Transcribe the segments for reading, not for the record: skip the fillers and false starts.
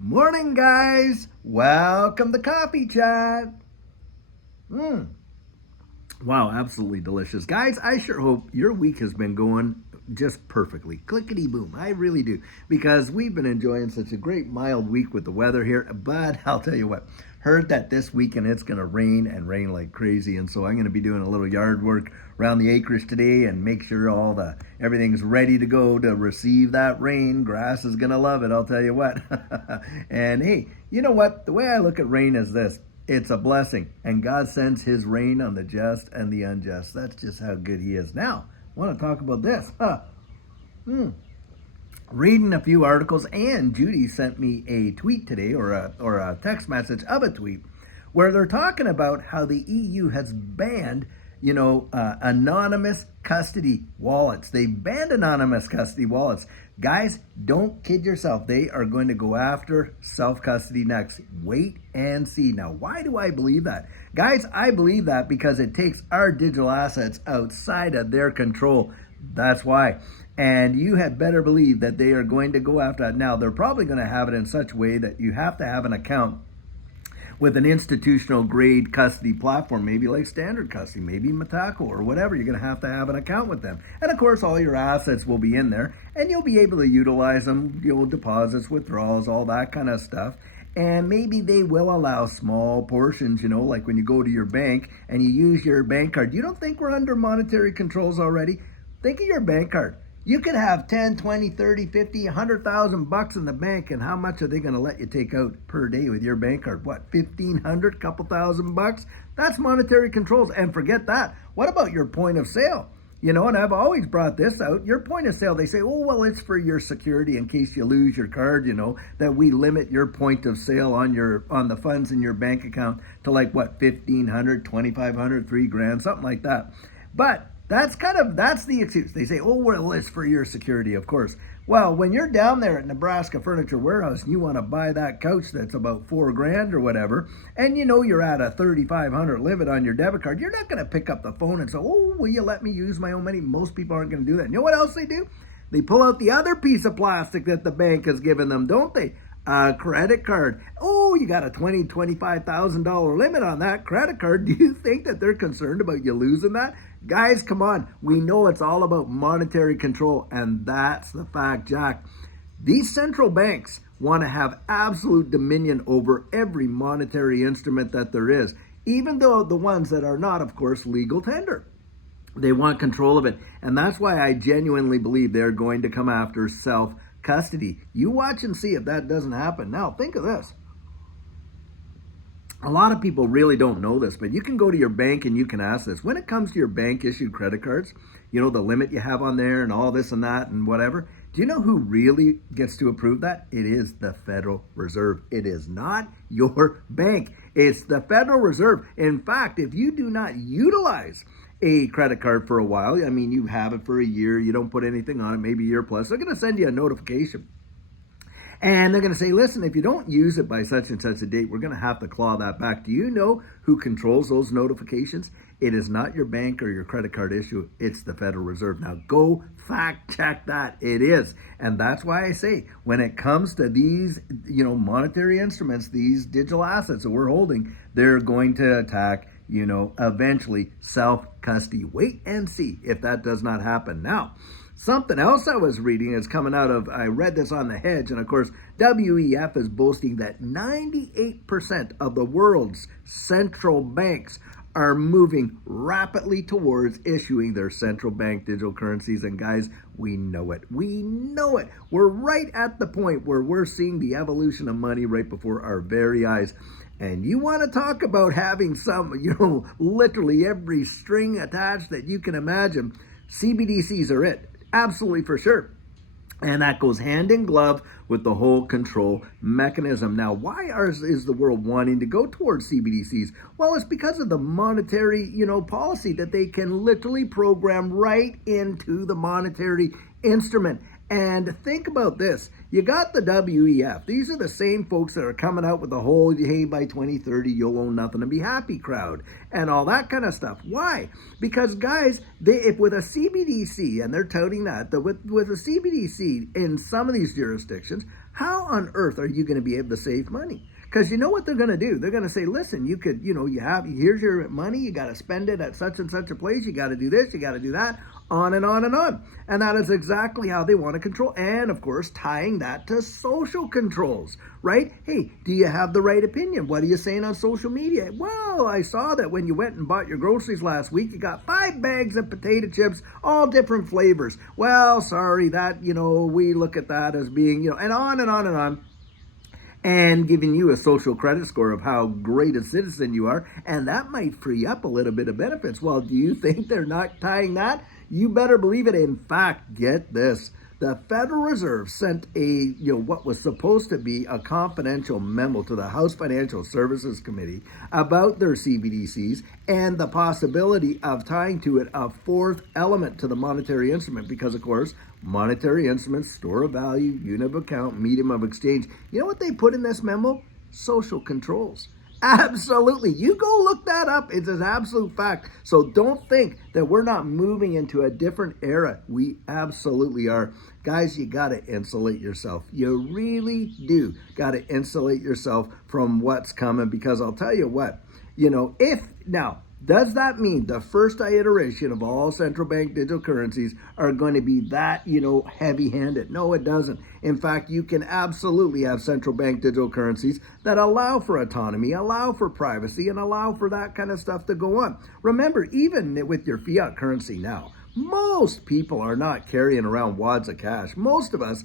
Morning, guys. Welcome to Coffee Chat. Mmm. Wow, absolutely delicious. Guys, I sure hope your week has been going just perfectly. Clickety boom. I really do. Because we've been enjoying such a great mild week with the weather here. But I'll tell you what, heard that this weekend it's going to rain and rain like crazy. And so I'm going to be doing a little yard work around the acreage today and make sure everything's ready to go to receive that rain. Grass is going to love it, I'll tell you what. And hey, you know what? The way I look at rain is this: it's a blessing, and God sends his rain on the just and the unjust. That's just how good he is. Now, I want to talk about this. Reading a few articles, and Judy sent me a tweet today, or a text message of a tweet, where they're talking about how the EU has banned, anonymous custody wallets. They banned anonymous custody wallets. Guys, don't kid yourself. They are going to go after self-custody next. Wait and see. Now, why do I believe that? Guys, I believe that because it takes our digital assets outside of their control. That's why. And you had better believe that they are going to go after that. Now, they're probably going to have it in such a way that you have to have an account with an institutional grade custody platform, maybe like Standard Custody, maybe Mataco or whatever. You're going to have an account with them. And of course, all your assets will be in there and you'll be able to utilize them, deposits, withdrawals, all that kind of stuff. And maybe they will allow small portions, like when you go to your bank and you use your bank card. You don't think we're under monetary controls already? Think of your bank card. You could have 10, 20, 30, 50, 100,000 bucks in the bank, and how much are they going to let you take out per day with your bank card? What, 1,500, couple thousand bucks? That's monetary controls. And forget that. What about your point of sale? And I've always brought this out. Your point of sale, they say, oh, well, it's for your security in case you lose your card, that we limit your point of sale on the funds in your bank account to like, what, 1,500, 2,500, $3,000, something like that. But that's the excuse. They say, oh, well, it's for your security, of course. Well, when you're down there at Nebraska Furniture Warehouse and you want to buy that couch that's about $4,000 or whatever, and you're at a 3,500 limit on your debit card, you're not going to pick up the phone and say, oh, will you let me use my own money? Most people aren't going to do that. You know what else they do? They pull out the other piece of plastic that the bank has given them, don't they? A credit card. Oh, you got a $25,000 limit on that credit card. Do you think that they're concerned about you losing that? Guys, come on. We know it's all about monetary control, and that's the fact, Jack. These central banks want to have absolute dominion over every monetary instrument that there is, even though the ones that are not, of course, legal tender. They want control of it, and that's why I genuinely believe they're going to come after self-custody. You watch and see if that doesn't happen. Now, think of this. A lot of people really don't know this, but you can go to your bank and you can ask this. When it comes to your bank issued credit cards, the limit you have on there and all this and that and whatever, do you know who really gets to approve that? It is the Federal Reserve. It is not your bank. It's the Federal Reserve. In fact, if you do not utilize a credit card for a while, you have it for a year, you don't put anything on it, maybe a year plus, they're going to send you a notification. And they're going to say, listen, if you don't use it by such and such a date, we're going to have to claw that back. Do you know who controls those notifications? It is not your bank or your credit card issue. It's the Federal Reserve. Now, go fact check that. It is. And that's why I say, when it comes to these, monetary instruments, these digital assets that we're holding, they're going to attack, eventually self-custody. Wait and see if that does not happen. Now, something else I was reading is coming out of, I read this on The Hedge, and of course, WEF is boasting that 98% of the world's central banks are moving rapidly towards issuing their central bank digital currencies. And guys, we know it. We know it. We're right at the point where we're seeing the evolution of money right before our very eyes. And you want to talk about having some, literally every string attached that you can imagine. CBDCs are it. Absolutely, for sure. And that goes hand in glove with the whole control mechanism. Now, why is the world wanting to go towards CBDCs? Well, it's because of the monetary, policy that they can literally program right into the monetary instrument. And think about this. You got the WEF. These are the same folks that are coming out with the whole, hey, by 2030, you'll own nothing and be happy crowd and all that kind of stuff. Why? Because, guys, if with a CBDC, and they're touting that with a CBDC in some of these jurisdictions, how on earth are you going to be able to save money? Because you know what they're going to do? They're going to say, listen, you could, here's your money. You got to spend it at such and such a place. You got to do this. You got to do that, on and on and on. And that is exactly how they want to control. And of course, tying that to social controls, right? Hey, do you have the right opinion? What are you saying on social media? Well, I saw that when you went and bought your groceries last week, you got 5 bags of potato chips, all different flavors. Well, sorry, that, we look at that as being, and on and on and on. And giving you a social credit score of how great a citizen you are. And that might free up a little bit of benefits. Well, do you think they're not tying that? You better believe it. In fact, get this. The Federal Reserve sent what was supposed to be a confidential memo to the House Financial Services Committee about their CBDCs and the possibility of tying to it a 4th element to the monetary instrument because, of course, monetary instruments, store of value, unit of account, medium of exchange. You know what they put in this memo? Social controls. Absolutely. You go look that up. It's an absolute fact. So don't think that we're not moving into a different era. We absolutely are. Guys, you got to insulate yourself. You really do got to insulate yourself from what's coming because I'll tell you what, does that mean the first iteration of all central bank digital currencies are going to be that, heavy-handed? No, it doesn't. In fact, you can absolutely have central bank digital currencies that allow for autonomy, allow for privacy, and allow for that kind of stuff to go on. Remember, even with your fiat currency now, most people are not carrying around wads of cash. Most of us,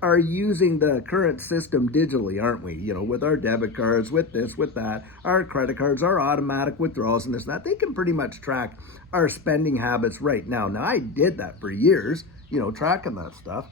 are using the current system digitally, aren't we? With our debit cards, with this, with that, our credit cards, our automatic withdrawals and this and that. They can pretty much track our spending habits right now. Now, I did that for years, tracking that stuff.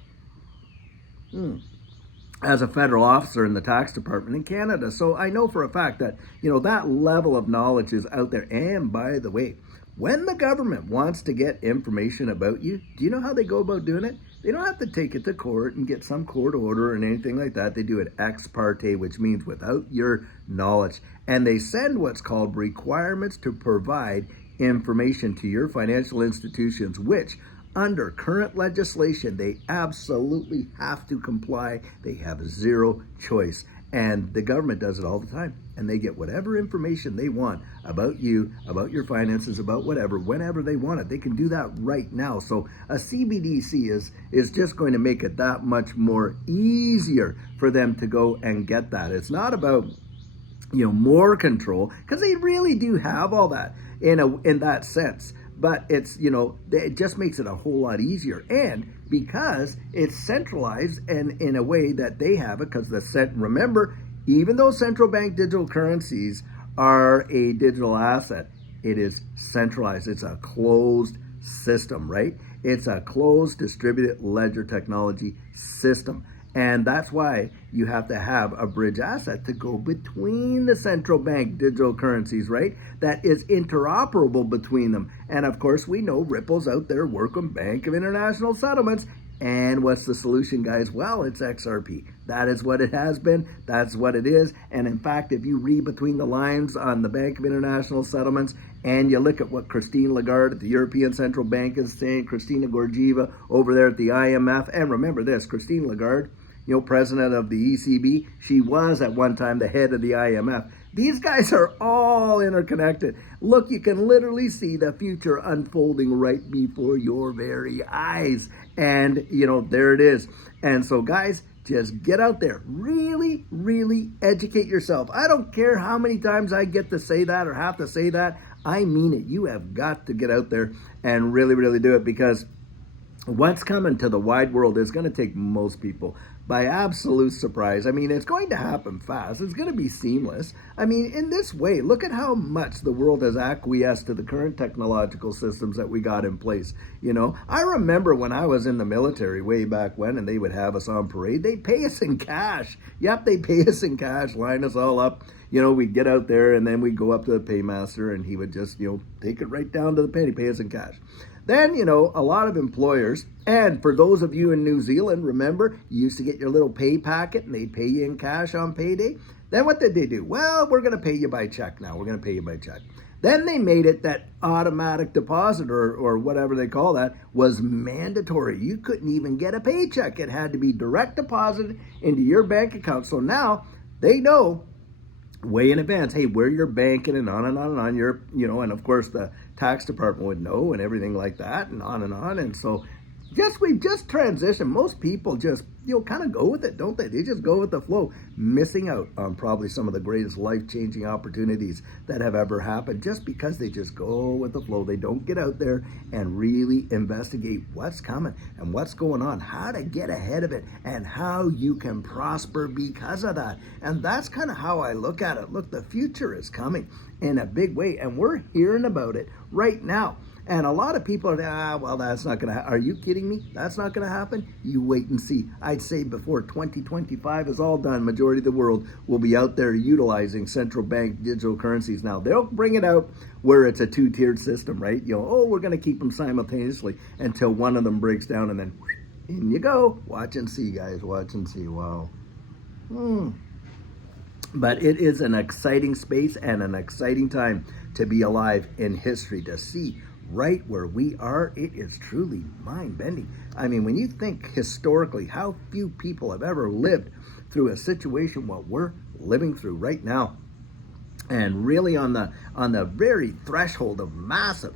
As a federal officer in the tax department in Canada. So I know for a fact that, that level of knowledge is out there. And by the way, when the government wants to get information about you, do you know how they go about doing it? They don't have to take it to court and get some court order or anything like that. They do it ex parte, which means without your knowledge. And they send what's called requirements to provide information to your financial institutions, which under current legislation, they absolutely have to comply. They have zero choice. And the government does it all the time. And they get whatever information they want about you, about your finances, about whatever, whenever they want it. They can do that right now. So a CBDC is just going to make it that much more easier for them to go and get that. It's not about, more control, because they really do have all that in that sense. But it's, it just makes it a whole lot easier. And because it's centralized and in a way that they have it, because remember, even though central bank digital currencies are a digital asset, it is centralized. It's a closed system, right? It's a closed distributed ledger technology system. And that's why you have to have a bridge asset to go between the central bank digital currencies, right? That is interoperable between them. And of course, we know Ripple's out there working Bank of International Settlements. And what's the solution, guys? Well, it's XRP. That is what it has been. That's what it is. And in fact, if you read between the lines on the Bank of International Settlements and you look at what Christine Lagarde at the European Central Bank is saying, Christina Georgieva over there at the IMF, and remember this, Christine Lagarde, president of the ECB, she was at one time the head of the IMF. These guys are all interconnected. Look, you can literally see the future unfolding right before your very eyes. And, there it is. And so, guys, just get out there. Really, really educate yourself. I don't care how many times I get to say that or have to say that. I mean it. You have got to get out there and really, really do it, because what's coming to the wide world is going to take most people by absolute surprise. I mean, it's going to happen fast. It's going to be seamless. I mean, in this way, look at how much the world has acquiesced to the current technological systems that we got in place. I remember when I was in the military way back when, and they would have us on parade, they pay us in cash. Yep, they pay us in cash, line us all up. We'd get out there and then we'd go up to the paymaster and he would just, take it right down to the penny, pay us in cash. Then, a lot of employers, and for those of you in New Zealand, remember, you used to get your little pay packet and they'd pay you in cash on payday. Then what did they do? Well, we're going to pay you by check now. We're going to pay you by check. Then they made it that automatic deposit or whatever they call that was mandatory. You couldn't even get a paycheck. It had to be direct deposited into your bank account. So now they know way in advance, hey, where you're banking and on and on and on. You're, and of course the tax department would know and everything like that and on and on. And so we've just transitioned. Most people just, kind of go with it, don't they? They just go with the flow, missing out on probably some of the greatest life-changing opportunities that have ever happened just because they just go with the flow. They don't get out there and really investigate what's coming and what's going on, how to get ahead of it, and how you can prosper because of that. And that's kind of how I look at it. Look, the future is coming in a big way, and we're hearing about it right now. And a lot of people are, well, that's not going to are you kidding me? That's not going to happen? You wait and see. I'd say before 2025 is all done, majority of the world will be out there utilizing central bank digital currencies. Now, they'll bring it out where it's a two-tiered system, right? We're going to keep them simultaneously until one of them breaks down, and then in you go. Watch and see, guys. Watch and see. Wow. But it is an exciting space and an exciting time to be alive in history, to see right where we are. It is truly mind-bending. I mean, when you think historically how few people have ever lived through a situation what we're living through right now, and really on the very threshold of massive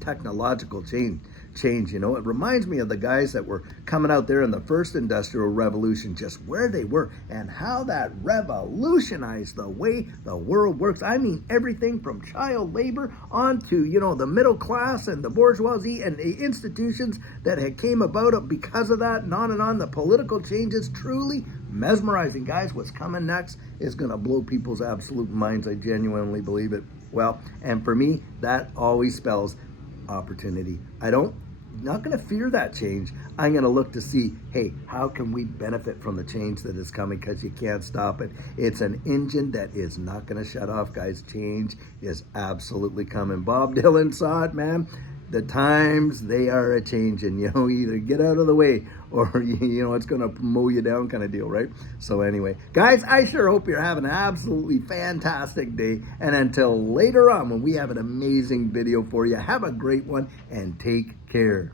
technological change. It reminds me of the guys that were coming out there in the first industrial revolution, just where they were and how that revolutionized the way the world works. I mean, everything from child labor onto, the middle class and the bourgeoisie and the institutions that had came about because of that, and on. The political changes, truly mesmerizing. Guys, what's coming next is going to blow people's absolute minds. I genuinely believe it. Well, and for me, that always spells opportunity. Not going to fear that change. I'm going to look to see, hey, how can we benefit from the change that is coming, because you can't stop it. It's an engine that is not going to shut off, guys. Change is absolutely coming. Bob Dylan saw it, man. The times, they are a changing. Either get out of the way or, it's going to mow you down kind of deal, right? So anyway, guys, I sure hope you're having an absolutely fantastic day. And until later on when we have an amazing video for you, have a great one and take care.